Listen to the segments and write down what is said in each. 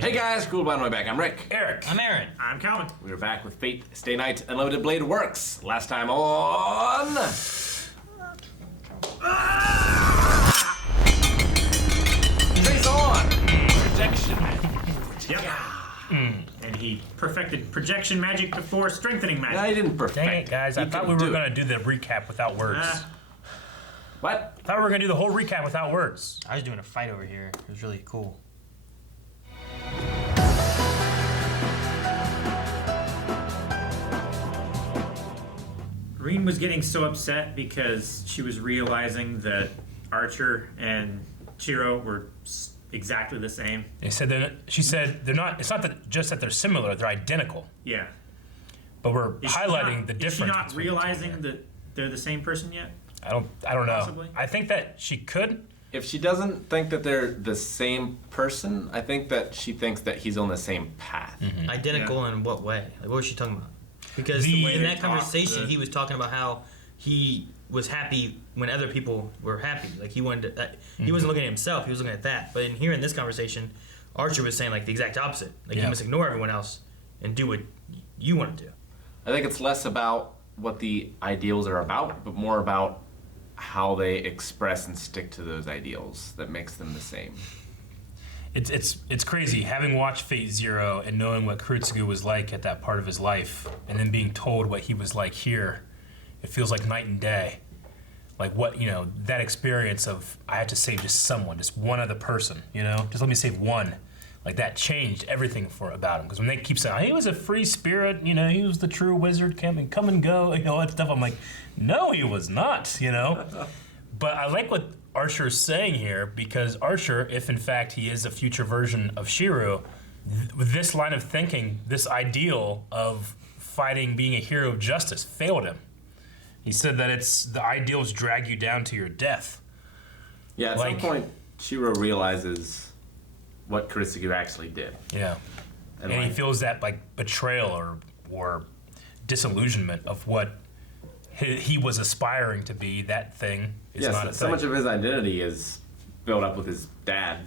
Hey guys, cool by the way back. I'm Rick. Eric. I'm Aaron. I'm Calvin. We're back with Fate Stay Night Unlimited Blade Works. Last time on. Trace on! Projection. Yep. And he perfected projection magic before strengthening magic. No, he didn't perfect. Dang it, guys. I thought we were going to do the recap without words. What? I thought we were going to do the whole recap without words. I was doing a fight over here. It was really cool. Reen was getting so upset because she was realizing that Archer and Shirou were exactly the same. She said they're not. It's not that just that they're similar; they're identical. Yeah. But we're highlighting the Is she difference. not realizing that they're the same person yet? I don't know. Possibly? I think that she could. If she doesn't think that they're the same person, I think that she thinks that he's on the same path. Identical in what way? Like, what was she talking about? Because The way in they that talk, conversation, he was talking about how he was happy when other people were happy. Like he wanted to, he wasn't looking at himself; he was looking at that. But in here in this conversation, Archer was saying like the exact opposite. Like you must ignore everyone else and do what you want to do. I think it's less about what the ideals are about, but more about how they express and stick to those ideals that makes them the same. It's crazy having watched Fate Zero and knowing what Kiritsugu was like at that part of his life, and then being told what he was like here. It feels like night and day. Like what that experience of I had to save just someone, just one other person. Just let me save one. Like that changed everything about him. Because when they keep saying he was a free spirit, he was the true wizard, come and go, all that stuff. I'm like, no, he was not. But I like what Archer's saying here, because Archer, if in fact he is a future version of Shirou, with this line of thinking, this ideal of fighting, being a hero of justice, failed him. He said that it's the ideals drag you down to your death. Yeah, at some point, Shirou realizes what Kiritsugu actually did. Yeah, and he feels that like betrayal or disillusionment of what he was aspiring to be. That thing is not a thing. So much of his identity is built up with his dad,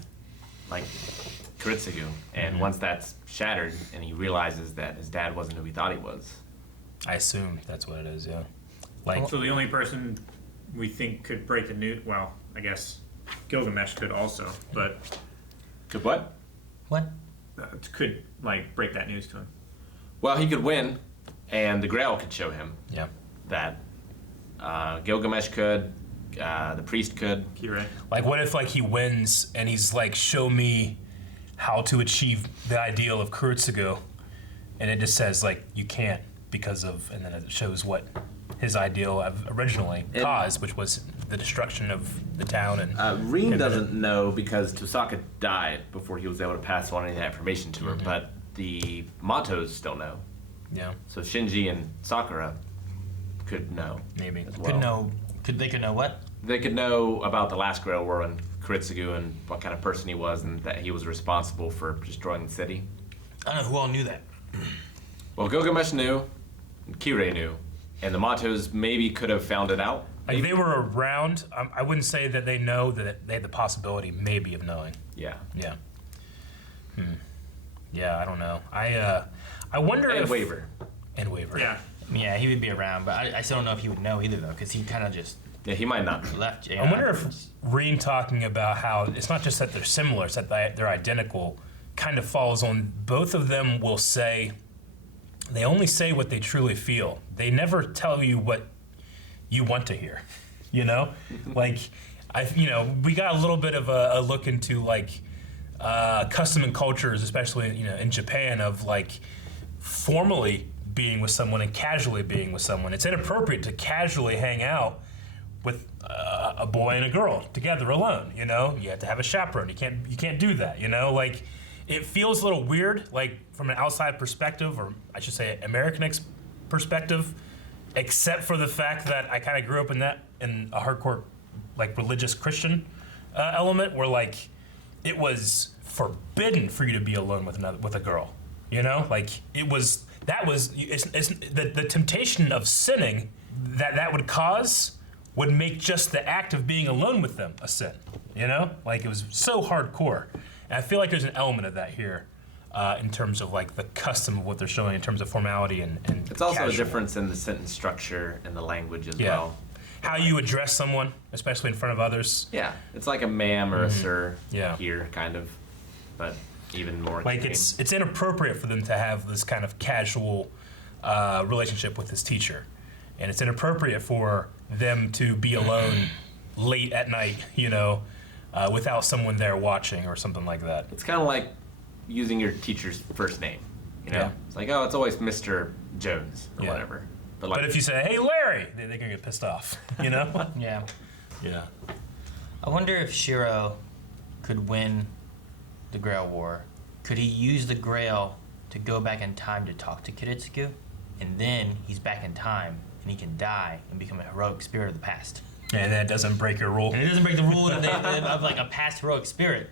like Kiritsugu, and once that's shattered and he realizes that his dad wasn't who he thought he was. I assume that's what it is, yeah. So the only person we think could break the news, well, I guess Gilgamesh could also, but Could what? What? Could break that news to him. Well, he could win, and the Grail could show him that Gilgamesh could, the priest could. Kira. Like, what if he wins and he's like, show me how to achieve the ideal of Kiritsugu, and it just says you can't because of, and then it shows what his ideal originally caused, which was the destruction of the town. And Reen doesn't know because Tosaka died before he was able to pass on any of that information to her, but the Matos still know. Yeah. So Shinji and Sakura could know. Maybe. As well. They could know what? They could know about the last Grail War and Kiritsugu and what kind of person he was, and that he was responsible for destroying the city. I don't know who all knew that. Well, Gilgamesh knew, and Kirei knew, and the Matos maybe could have found it out. Like they were around. I wouldn't say that they know that they had the possibility maybe of knowing. Yeah. Yeah. Yeah, I don't know. I wonder And if Waver. And Waver. Yeah. Yeah, he would be around, but I still don't know if he would know either, though, because he kind of just Yeah, he might not. left. I wonder if Reen talking about how it's not just that they're similar, it's that they're identical, kind of falls on both of them will say, they only say what they truly feel. They never tell you what you want to hear, we got a little bit of a look into custom and cultures, especially, in Japan, of formally being with someone and casually being with someone. It's inappropriate to casually hang out with a boy and a girl together alone. You have to have a chaperone. You can't do that. It feels a little weird, from an outside perspective, or I should say American perspective, except for the fact that I kind of grew up in a hardcore religious Christian element where it was forbidden for you to be alone with a girl. It's the temptation of sinning that would cause would make just the act of being alone with them a sin. It was so hardcore. And I feel like there's an element of that here in terms of like the custom of what they're showing in terms of formality and It's also casual. a difference in the sentence structure and the language as Yeah. well. How you address someone, especially in front of others. Yeah, it's like a ma'am or a sir Yeah. here, kind of, but even more Like extreme. it's inappropriate for them to have this kind of casual relationship with this teacher, and it's inappropriate for them to be alone late at night, without someone there watching or something like that. It's kind of like using your teacher's first name. Yeah. It's like, oh, it's always Mr. Jones or Yeah. whatever. But if you say, "Hey, Larry," they're gonna get pissed off. Yeah. Yeah. I wonder if Shirou could win the Grail War. Could he use the Grail to go back in time to talk to Kiritsugu? And then he's back in time and he can die and become a heroic spirit of the past. And that doesn't break your rule. And it doesn't break the rule of like a past heroic spirit,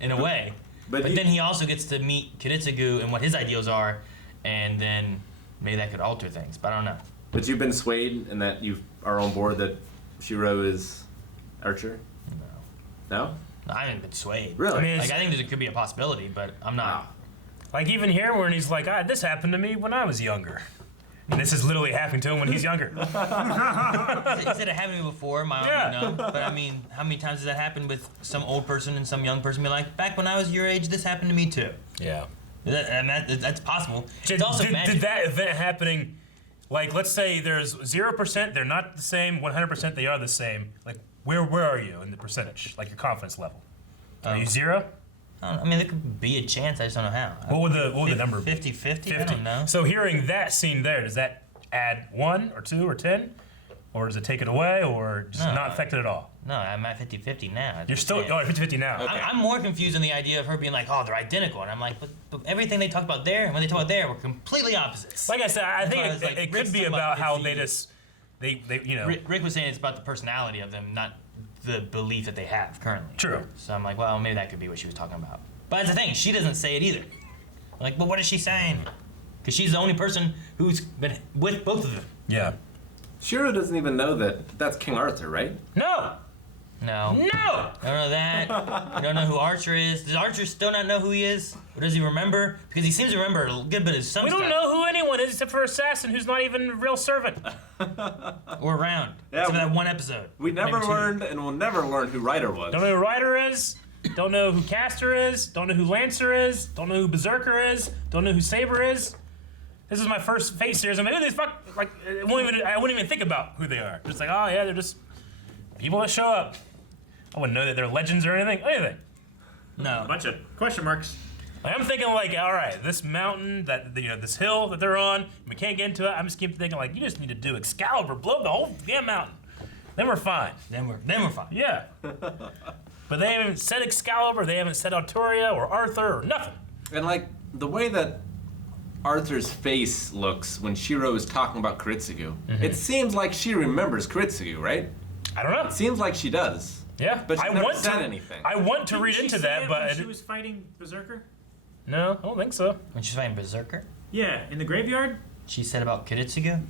in a way. But then he also gets to meet Kiritsugu and what his ideals are, and then maybe that could alter things. But I don't know. But you've been swayed in that you are on board that Shirou is Archer? No? No, I haven't been swayed. Really? I mean, Like, I think there could be a possibility, but I'm not. Wow. Like even here, where he's like, "This happened to me when I was younger," and this is literally happening to him when he's younger. He said it happened to me before, but I mean, how many times has that happened with some old person and some young person be like, back when I was your age, this happened to me too? Yeah. That's possible. Did, It's also did, magic. did that event happening, like let's say there's 0%, they're not the same, 100% they are the same. Like where are you in the percentage? Like your confidence level? Are you 0? I mean, there could be a chance. I just don't know how. What would the number be? 50-50? I don't know. So hearing that scene there, does that add 1 or 2 or 10? Or does it take it away or just No. not affect it at all? No, I'm at 50-50 now. You're still 50-50 now. Okay. I'm more confused on the idea of her being like, oh, they're identical. And I'm like, but everything they talk about there and when they talk about there were completely opposites. Like I said, I think That's why I was like, it Rick's could be talking about about how if they you- just, they Rick was saying it's about the personality of them, not the belief that they have currently. True. So I'm like, well, maybe that could be what she was talking about. But that's the thing, she doesn't say it either. I'm like, but what is she saying? Because she's the only person who's been with both of them. Yeah. Shirou doesn't even know that that's King Arthur, right? No! No. No! I don't know that. I don't know who Archer is. Does Archer still not know who he is? Or does he remember? Because he seems to remember a good bit of some We don't stuff. know who anyone is except for Assassin, who's not even a real servant. Or around. Yeah, Except for that one episode. We never Maybe two. learned and will never learn who Ryder was. Don't know who Ryder is. Don't know who Caster is. Don't know who Lancer is. Don't know who Berserker is. Don't know who Saber is. This is my first Fate series. I'm like, who these fuck? Like, I wouldn't even think about who they are. Just like, oh yeah, they're just people that show up. I wouldn't know that they're legends or anything. Anything. A No. bunch of question marks. Like, I'm thinking like, all right, this mountain, this hill that they're on, we can't get into it. I'm just keep thinking like, you just need to do Excalibur, blow the whole damn mountain. Then we're fine. Then we're fine. Yeah. But they haven't said Excalibur, they haven't said Arturia or Arthur or nothing. And like the way that Arthur's face looks when Shirou is talking about Kiritsugu, it seems like she remembers Kiritsugu, right? I don't know. It seems like she does. Yeah, But she I never want said to, anything. I want to Didn't read she into say that, it but when she was fighting Berserker? no, I don't think so. When she's fighting Berserker, Yeah, in the graveyard? she said about Kiritsugu.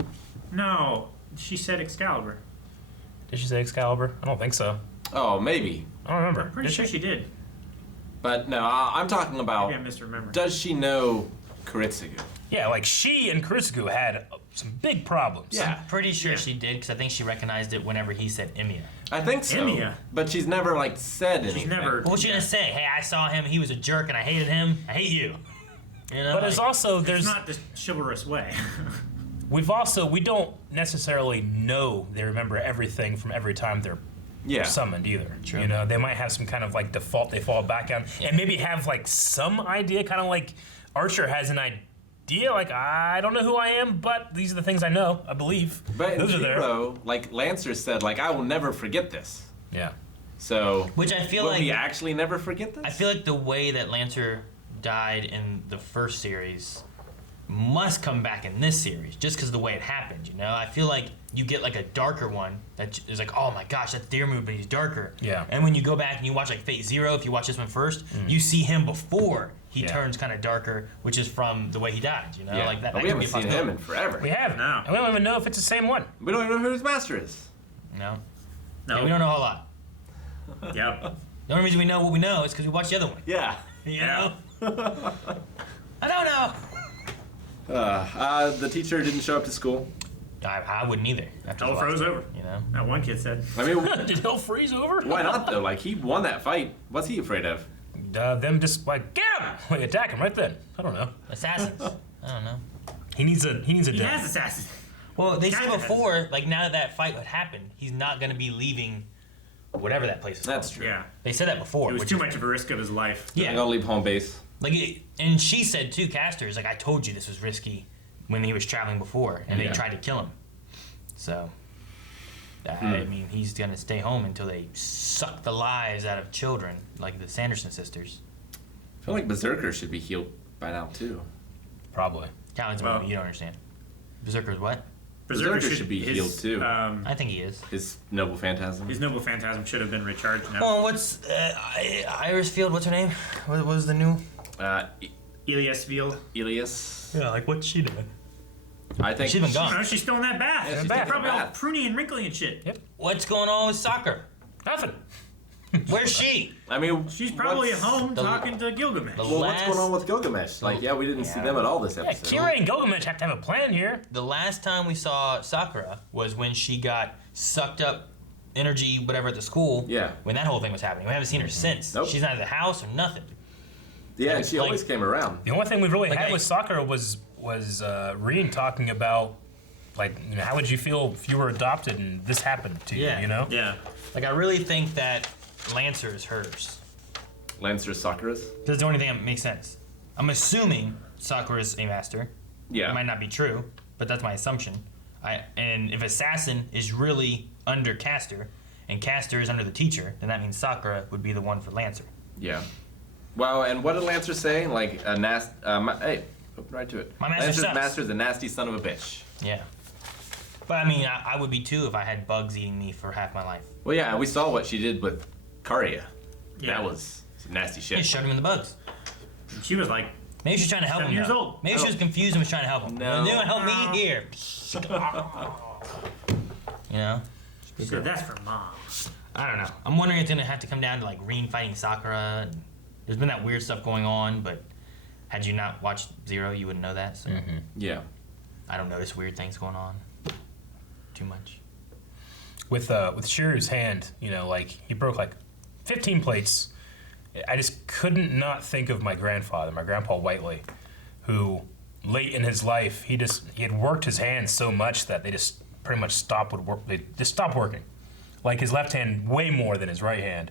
No, she said Excalibur. Did she say Excalibur? I don't think so. Oh, maybe. I don't remember. I'm pretty Did sure she did. But no, I'm talking about, Maybe I misremembered. does she know Kiritsugu? Yeah, like she and Kiritsugu had some big problems. Yeah. Pretty sure Yeah. she did, because I think she recognized it whenever he said Emiya. I think so. Emiya. But she's never like said anything. never- But what she gonna say? Hey, I saw him. He was a jerk, and I hated him. I hate you. You know. But there's also It's there's not the chivalrous way. we don't necessarily know they remember everything from every time they're Yeah. summoned either. True. You know, they might have some kind of like default they fall back on, and maybe have like some idea, kind of like Archer has an idea, like I don't know who I am, but these are the things I know, I believe. But in Those are there. Shirou, like Lancer said, like I will never forget this. Yeah. So Which I feel will like he actually never forget this? I feel like the way that Lancer died in the first series must come back in this series, just because of the way it happened. You know, I feel like you get like a darker one that is like, oh my gosh, that's their move, but he's darker. Yeah. And when you go back and you watch like Fate Zero, if you watch this one first, you see him before he Yeah. turns kind of darker, which is from the way he died. You know, yeah. like that. But that we could be haven't a seen him in possibility. forever. We have. No. And we don't even know if it's the same one. We don't even know who his master is. No. No. Yeah, we don't know a whole lot. Yep. The only reason we know what we know is because we watched the other one. Yeah. You know. I don't know. The teacher didn't show up to school. I wouldn't either. After Hell the froze last over. game, you know. That one kid said. I mean, Did hell freeze over? why not though? Like, he won that fight. What's he afraid of? Them just like get him, like attack him right then. I don't know. Assassins. I don't know. He needs a He death. has assassins. Well, they said Kinda has. before, like now that fight had happened, he's not going to be leaving whatever that place is. That's called. true. Yeah. They said that before. It was which too is- much of a risk of his life. I'm Yeah. gonna leave home base. Like, and she said too, Castor's like, I told you this was risky when he was traveling before, and Yeah. they tried to kill him. So, I mean, he's gonna stay home until they suck the lives out of children, like the Sanderson sisters. I feel like Berserker should be healed by now too. Probably. Talon's Well- movie, you don't understand. Berserker's what? Berserker should be healed, too. I think he is. His noble phantasm. His noble phantasm should have been recharged now. Well, what's Iris Field? What's her name? What was the new? Elias Field. Elias. Yeah, like what's she doing? I think She's been gone. No, she's still in that bath. Yeah, she's They're taking a probably all bath. pruny and wrinkly and shit. Yep. What's going on with soccer? Nothing. Where's she? I mean, She's probably at what's- home the- talking to Gilgamesh. the- Well, what's Last- going on with Gilgamesh? Like, yeah, we didn't see Yeah. them at all this Yeah, episode. Kira and Gilgamesh have to have a plan here. The last time we saw Sakura was when she got sucked up energy, whatever, at the school. Yeah. When that whole thing was happening. We haven't seen her since. Nope. She's not at the house or nothing. Yeah, and she Like- always came around. The only thing we've really Like had I- with Sakura was Reen talking about, like, you know, how would you feel if you were adopted and this happened to you? Yeah. You know? Yeah. Like, I really think that Lancer is hers. Lancer Sakura's. That's the only thing that makes sense. I'm assuming Sakura's a master. Yeah. It might not be true, but that's my assumption. And if Assassin is really under Castor, and Castor is under the teacher, then that means Sakura would be the one for Lancer. Yeah. Well, and what did Lancer say? Like, hey, open right to it. My master Lancer's sucks. master's a nasty son of a bitch. Yeah. But I mean, I would be too if I had bugs eating me for half my life. Well, yeah, we saw what she did with Karya. Yeah. That was some nasty Yeah, shit. shut him in the bugs. She was like, Maybe she's trying to help 7 him. years though. old. Maybe she was confused and was trying to help him. No. No, help me here. You know? so that's for mom. I don't know. I'm wondering if it's gonna have to come down to like Reen fighting Sakura. There's been that weird stuff going on, but had you not watched Zero, you wouldn't know that. So Yeah. I don't notice weird things going on too much. With Shirou's hand, you know, like he broke like 15 plates. I just couldn't not think of my grandfather, my grandpa Whiteley, who late in his life he had worked his hands so much that they just pretty much stopped working. Like his left hand way more than his right hand,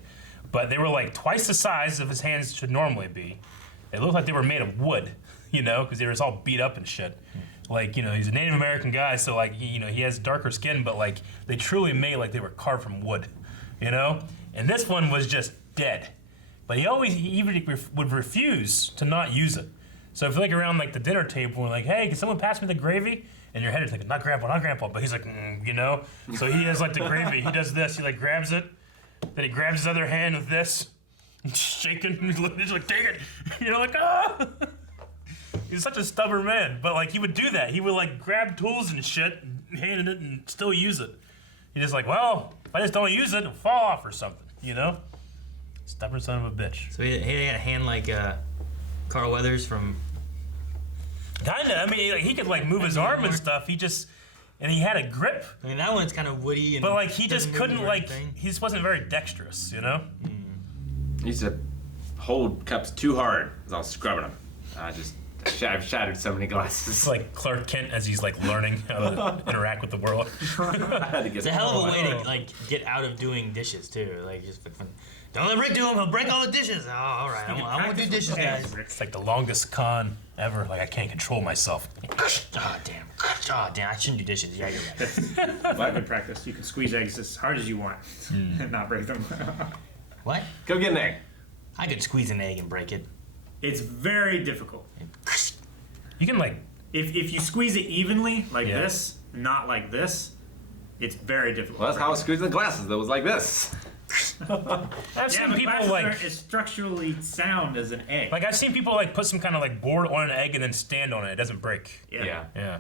but they were like twice the size of his hands should normally be. It looked like they were made of wood, you know, because they were all beat up and shit. Like, you know, he's a Native American guy, so like, you know, he has darker skin, but like they truly made like they were carved from wood, you know. And this one was just dead, but he would refuse to not use it. So if you look around like the dinner table and like, hey, can someone pass me the gravy? And your head is like, not grandpa, but he's like, you know. So he has like the gravy. He does this. He like grabs it, then he grabs his other hand with this, and shaking. He's like, take it. You're like, ah. He's such a stubborn man, but like he would do that. He would like grab tools and shit, and hand it, and still use it. He's just like, well, if I just don't use it, it'll fall off or something, you know? Stubborn son of a bitch. So he had a hand like Carl Weathers from. Kinda. I mean, like, he could like move his arm and stuff. And he had a grip, I mean, that one's kind of woody and. but like he just doesn't move couldn't or like. anything. He just wasn't very dexterous, you know? He used to hold cups too hard as I was scrubbing them. I've shattered so many glasses. It's like Clark Kent as he's like learning how to interact with the world. I had to get It's a hell of a way to like get out of doing dishes too. Like just don't let Rick do them. He'll break all the dishes. Oh, all right. I won't do dishes, guys. It's like the longest con ever. Like I can't control myself. Oh damn. Oh damn. I shouldn't do dishes. Yeah, you're right. I've been practice. You can squeeze eggs as hard as you want and not break them. What? Go get an egg. I could squeeze an egg and break it. It's very difficult. You can like. If you squeeze it evenly, like Yeah. this, not like this, it's very difficult. Well, that's how I was squeezing the glasses. That was like this. I've Yeah, seen but people glasses like. aren't as structurally sound as an egg. Like I've seen people like put some kind of like board on an egg and then stand on it. It doesn't break. Yeah. Yeah.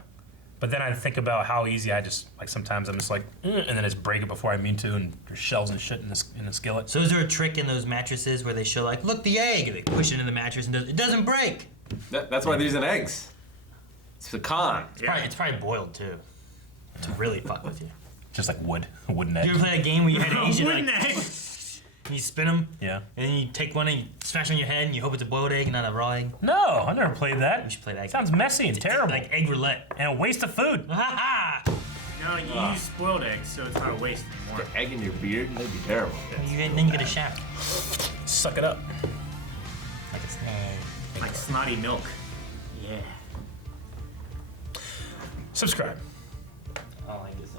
But then I think about how easy I just like sometimes I'm just like, and then just break it before I mean to, and there's shells and shit in the skillet. So is there a trick in those mattresses where they show like, look, the egg, and they push it in the mattress and it doesn't break? That's why they're using eggs. It's a con. It's probably boiled too, to really fuck with you. Just like wood, a wooden egg. You ever play that game where you had eggs, you Wooden like, egg. and you spin them, Yeah. and then you take one and you smash on your head, and you hope it's a boiled egg, not a raw egg? No, I never played that. You should play that. Sounds messy and terrible, Like egg roulette. and a waste of food. Ha ha! No, you use spoiled eggs, so it's not a waste anymore. Egg in your beard? That'd be terrible. Then you get a shower. Suck it up. Like a snake. Like snotty milk. Yeah. Subscribe. Oh, I guess.